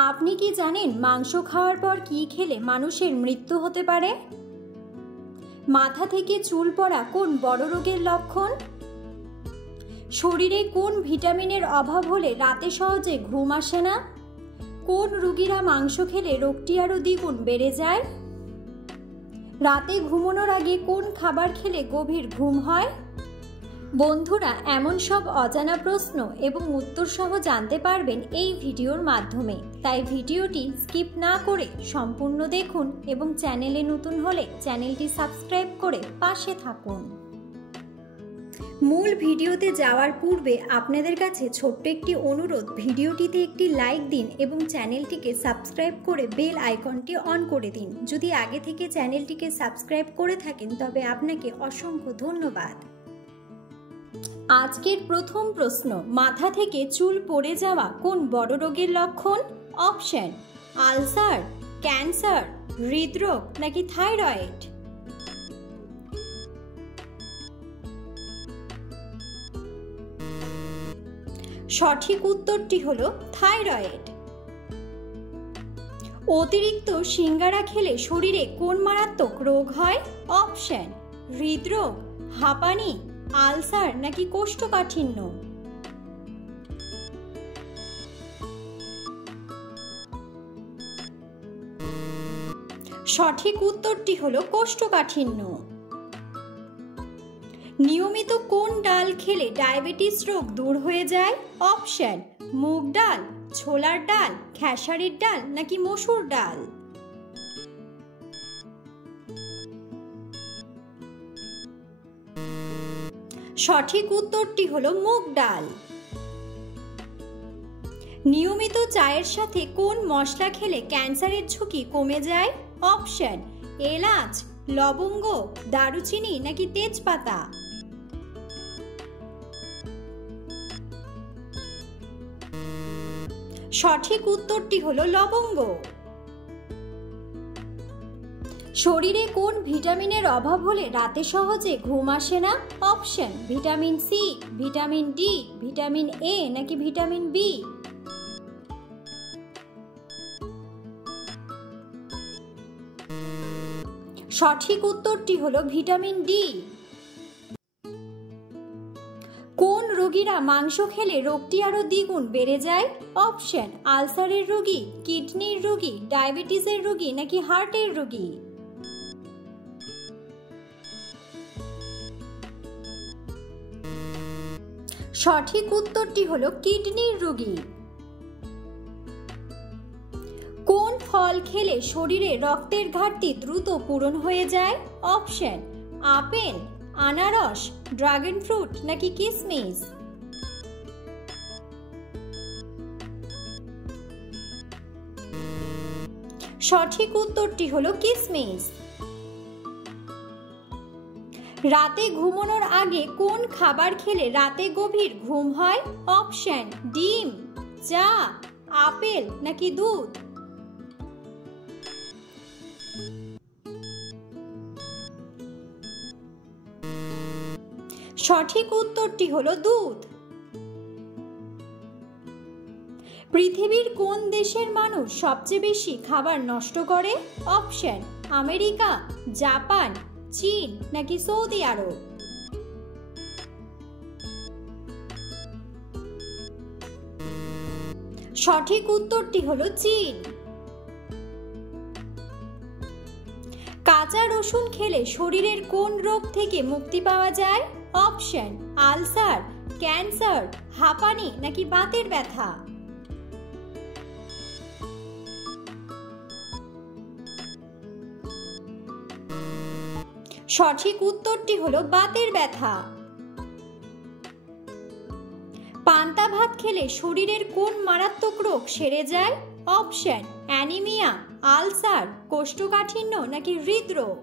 আপনি কি জানেন মাংস খাওয়ার পর কি খেলে মানুষের মৃত্যু হতে পারে? মাথা থেকে চুল পড়া কোন বড় রোগের লক্ষণ? শরীরে কোন ভিটামিনের অভাব হলে রাতে সহজে ঘুম আসে না? কোন রোগীরা মাংস খেলে রোগটি আরও দ্বিগুণ বেড়ে যায়? রাতে ঘুমানোর আগে কোন খাবার খেলে গভীর ঘুম হয়? বন্ধুরা, এমন সব অজানা প্রশ্ন এবং উত্তর সহ জানতে পারবেন এই ভিডিওর মাধ্যমে। তাই ভিডিওটি স্কিপ না করে সম্পূর্ণ দেখুন এবং চ্যানেলে নতুন হলে চ্যানেলটি সাবস্ক্রাইব করে পাশে থাকুন। মূল ভিডিওতে যাওয়ার পূর্বে আপনাদের কাছে ছোট্ট একটি অনুরোধ, ভিডিওটিতে একটি লাইক দিন এবং চ্যানেলটিকে সাবস্ক্রাইব করে বেল আইকনটি অন করে দিন। যদি আগে থেকে চ্যানেলটিকে সাবস্ক্রাইব করে থাকেন তবে আপনাকে অসংখ্য ধন্যবাদ। আজকের প্রথম প্রশ্ন, মাথা থেকে চুল পড়ে যাওয়া কোন বড় রোগের লক্ষণ? অপশন: আলসার, ক্যান্সার, হৃদরোগ নাকি থাইরয়েড? সঠিক উত্তরটি হলো থাইরয়েড। অতিরিক্ত সিঙ্গারা খেলে শরীরে কোন মারাত্মক রোগ হয়? অপশন: হৃদরোগ, হাঁপানি, আলসার নাকি কোষ্ঠকাঠিন্য? সঠিক উত্তরটি হলো কোষ্ঠকাঠিন্য। নিয়মিত কোন ডাল খেলে ডায়াবেটিস রোগ দূর হয়ে যায়? অপশন: মুগ ডাল, ছোলার ডাল, খেসারির ডাল নাকি মসুর ডাল? সঠিক উত্তরটি হলো মুগ ডাল। নিয়মিত চায়ের সাথে কোন মশলা খেলে ক্যান্সারের ঝুঁকি কমে যায়? অপশন: এলাচ, লবঙ্গ, দারুচিনি নাকি তেজপাতা? সঠিক উত্তরটি হলো লবঙ্গ। শরীরে কোন ভিটামিনের অভাব হলে রাতে সহজে ঘুম আসে না? Option: vitamin C, vitamin D, vitamin A নাকি ভিটামিন বি? সঠিক উত্তরটি হলো ভিটামিন ডি। কোন রোগীরা মাংস খেলে রোগটি আরো দ্বিগুণ বেড়ে যায়? অপশন: আলসারের রোগী, কিডনির রোগী, ডায়াবেটিসের রোগী নাকি হার্টের রোগী? সঠিক উত্তরটি হলো কিডনির রোগী। কোন ফল খেলে শরীরে রক্তের ঘাটতি দ্রুত পূরণ হয়ে যায়? অপশন: আপেল, আনারস, ড্রাগন ফ্রুট নাকি কিশমিশ? সঠিক উত্তরটি হলো কিশমিশ। রাতে ঘুমানোর আগে কোন খাবার খেলে রাতে গভীর ঘুম হয়? অপশন: ডিম, চা, আপেল নাকি দুধ? সঠিক উত্তরটি হলো দুধ। পৃথিবীর কোন দেশের মানুষ সবচেয়ে বেশি খাবার নষ্ট করে? অপশন: আমেরিকা, জাপান, চীন নাকি সৌদি আরব? সঠিক উত্তরটি হলো চীন। কাঁচা রসুন খেলে শরীরের কোন রোগ থেকে মুক্তি পাওয়া যায়? অপশন: আলসার, ক্যান্সার, হাঁপানি নাকি বাতের ব্যথা? সঠিক উত্তরটি হলো বাতের ব্যথা। পান্তা ভাত খেলে শরীরের কোন মারাত্মক রোগ সেরে যায়? অপশন: অ্যানিমিয়া, আলসার, কোষ্ঠকাঠিন্য নাকি হৃদরোগ?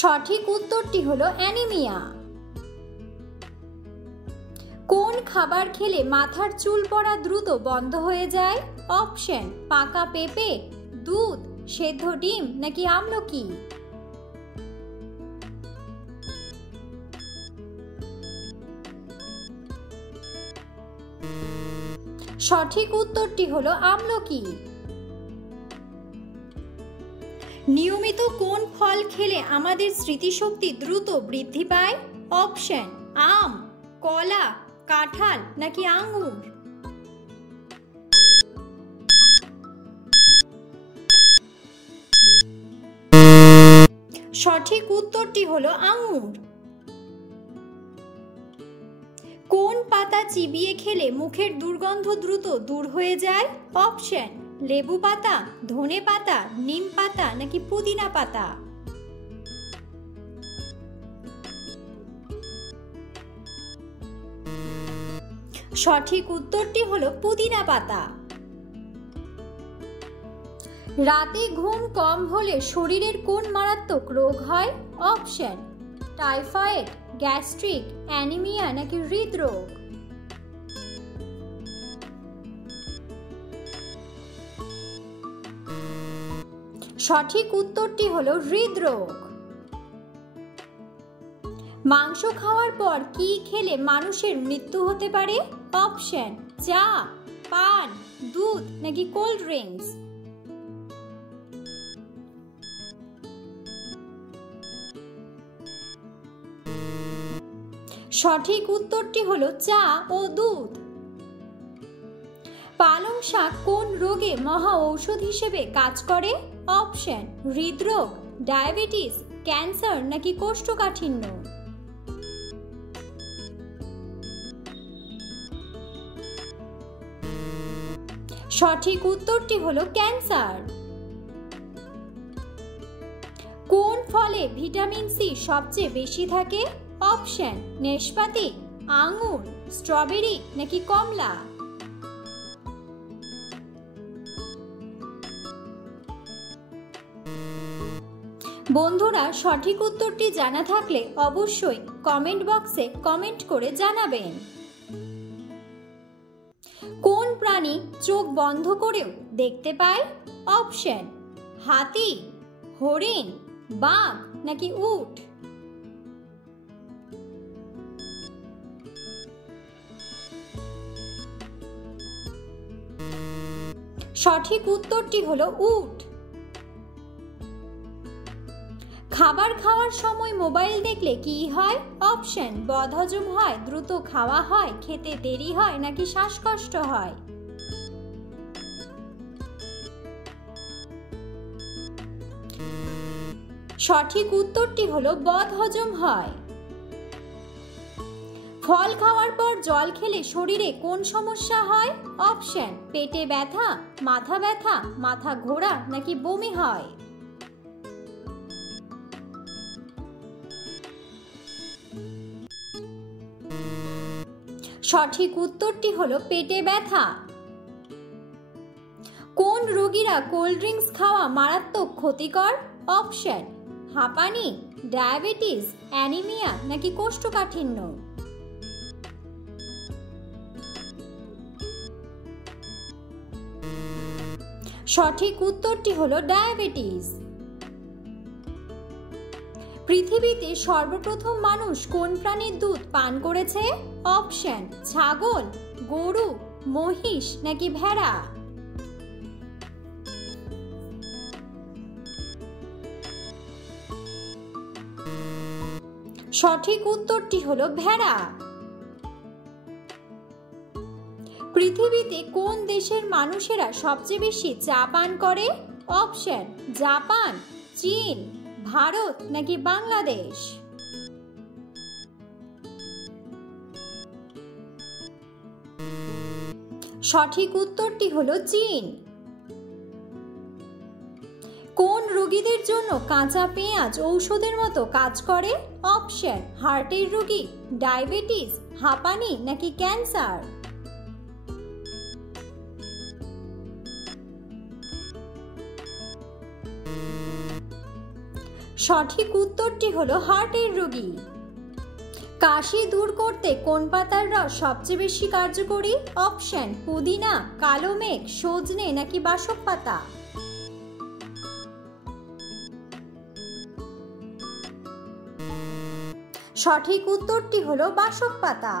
সঠিক উত্তরটি হলো অ্যানিমিয়া। কোন খাবার খেলে মাথার চুল পড়া দ্রুত বন্ধ হয়ে যায়? অপশন: পাকা পেঁপে, দুধ, সেদ্ধ ডিম নাকি আমলকি? সঠিক উত্তরটি হলো আমলকি। নিয়মিত কোন ফল খেলে আমাদের স্মৃতিশক্তি দ্রুত বৃদ্ধি পায়? অপশন আম, কলা, কাঁঠাল নাকি আঙ্গুর? সঠিক উত্তরটি হলো আঙ্গুর। কোন পাতা চিবিয়ে খেলে মুখের দুর্গন্ধ দ্রুত দূর হয়ে যায়? অপশন লেবু পাতা, ধনে পাতা, নিম পাতা নাকি পুদিনা পাতা? সঠিক উত্তরটি হলো পুদিনা পাতা। রাতে ঘুম কম হলে শরীরের কোন মারাত্মক রোগ হয়? অপশন টাইফয়েড, গ্যাস্ট্রিক, অ্যানিমিয়া নাকি হৃদরোগ? সঠিক উত্তরটি হলো হৃদরোগ। মাংস খাওয়ার পর কি খেলে মানুষের মৃত্যু হতে পারে? অপশন চা, পান, দুধ নাকি কোল্ড ড্রিঙ্কস? সঠিক উত্তরটি হলো চা ও দুধ। পালং শাক কোন রোগে মহা ঔষধ হিসেবে কাজ করে? অপশন হৃদরোগ, ডায়াবেটিস, ক্যান্সার নাকি কোষ্ঠকাঠিন্য? সঠিক উত্তরটি হলো ক্যান্সার। কোন ফলে ভিটামিন সি সবচেয়ে বেশি থাকে? অপশন নাশপাতি, আঙ্গুর, স্ট্রবেরি নাকি কমলা? বন্ধুরা, সঠিক উত্তরটি জানা থাকলে অবশ্যই কমেন্ট বক্সে কমেন্ট করে জানাবেন। কোন প্রাণী চোখ বন্ধ করেও দেখতে পায়? অপশন হাতি, হরিণ, বাঘ নাকি উট? সঠিক উত্তরটি হলো উট। খাবার খাওয়ার সময় মোবাইল দেখলে কি হয়? অপশন বদহজম হয়, দ্রুত খাওয়া হয়, খেতে দেরি হয় নাকি শ্বাসকষ্ট হয়? সঠিক উত্তরটি হলো বদহজম হয়। ফল খাওয়ার পর জল খেলে শরীরে কোন সমস্যা হয়? অপশন পেটে ব্যথা, মাথা ঘোরা নাকি বমি হয়? সঠিক উত্তরটি হলো পেটে ব্যথা। কোন রোগীরা কোল্ড ড্রিঙ্কস খাওয়া মারাত্মক ক্ষতিকর? অপশন হাঁপানি, ডায়াবেটিস, অ্যানিমিয়া নাকি কোষ্ঠকাঠিন্য? সঠিক উত্তরটি হলো ডায়াবেটিস। পৃথিবীতে সর্বপ্রথম মানুষ কোন প্রাণীর দুধ পান করেছে? অপশন ছাগল, গরু, মহিষ নাকি ভেড়া? সঠিক উত্তরটি হলো ভেড়া। পৃথিবীতে কোন দেশের মানুষেরা সবচেয়ে বেশি চা পান করে? অপশন জাপান, চীন, ভারত নাকি বাংলাদেশ? সঠিক উত্তরটি হলো চীন। কোন রোগীদের জন্য কাঁচা পেঁয়াজ ঔষধের মতো কাজ করে? অপশন হার্টের রোগী, ডায়াবেটিস, হাঁপানি নাকি ক্যান্সার? সঠিক উত্তরটি হলো হার্টের রোগী। কাশি দূর করতে কোন পাতার রস সবচেয়ে বেশি কার্যকরী? অপশন পুদিনা, কালো মেঘ, সজনে নাকি বাসক পাতা? সঠিক উত্তরটি হলো বাসক পাতা।